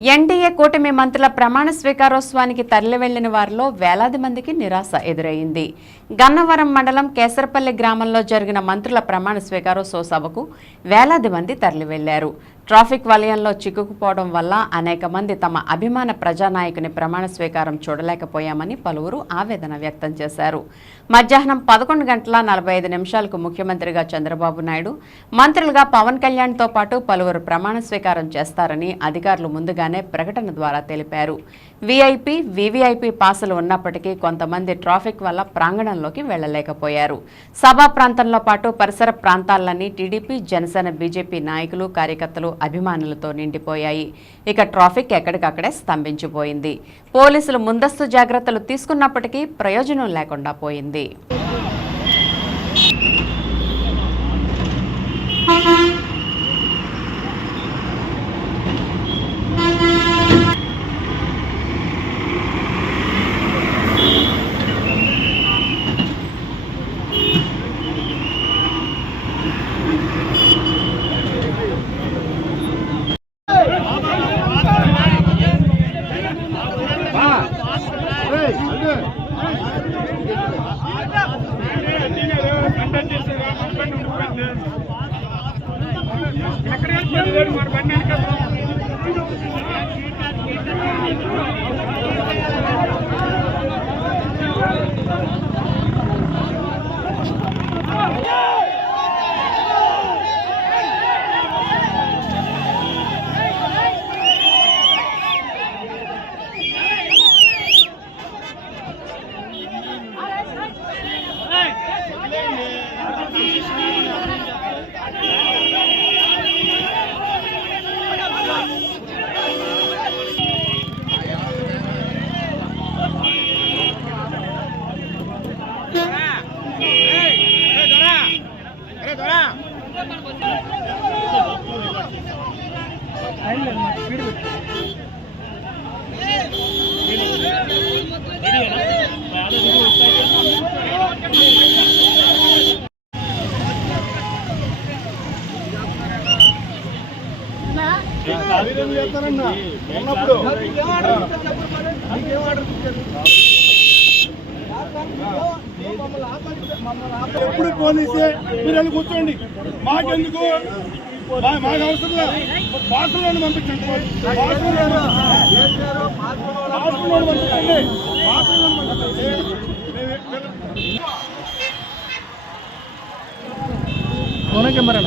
NDA కూటమి మంత్రుల ప్రమాణ స్వీకారోత్సవానికి తరలి వెళ్లిన వారిలో వేలాది మందికి నిరాశ ఎదురైంది. గన్నవరం మండలం కేసరపల్లి గ్రామంలో జరిగిన మంత్రుల ప్రమాణ స్వీకారోత్సవ సభకు వేలాది మంది తరలి వెళ్లారు. ట్రాఫిక్ వలయంలో చిక్కుకుపోవడం వల్ల అనేక మంది తమ అభిమాన ప్రజానాయకుని ప్రమాణ స్వీకారం చూడలేకపోయామని పలువురు ఆవేదన వ్యక్తం చేశారు. మధ్యాహ్నం 11:45 ముఖ్యమంత్రిగా చంద్రబాబు నాయుడు, మంత్రులుగా పవన్ కళ్యాణ్తో పాటు పలువురు ప్రమాణ స్వీకారం చేస్తారని అధికారులు ముందుగానే ప్రకటన ద్వారా తెలిపారు. వీఐపీ, వీవీఐపీ పాసులు ఉన్నప్పటికీ కొంతమంది ట్రాఫిక్ వల్ల ప్రాంగణంలోకి వెళ్లలేకపోయారు. సభా ప్రాంతంలో పాటు పరిసర ప్రాంతాలన్నీ టీడీపీ, జనసేన, బీజేపీ నాయకులు, కార్యకర్తలు, అభిమానులతో నిండిపోయాయి. ఇక ట్రాఫిక్ ఎక్కడికక్కడే స్తంభించిపోయింది. పోలీసులు ముందస్తు జాగ్రత్తలు తీసుకున్నప్పటికీ ప్రయోజనం లేకుండా పోయింది. ఎప్పుడు పోలీసే మీరు కూర్చోండి, మాకెందుకు, మాకు అవసరం పాసులను పంపించండి, కెమెరా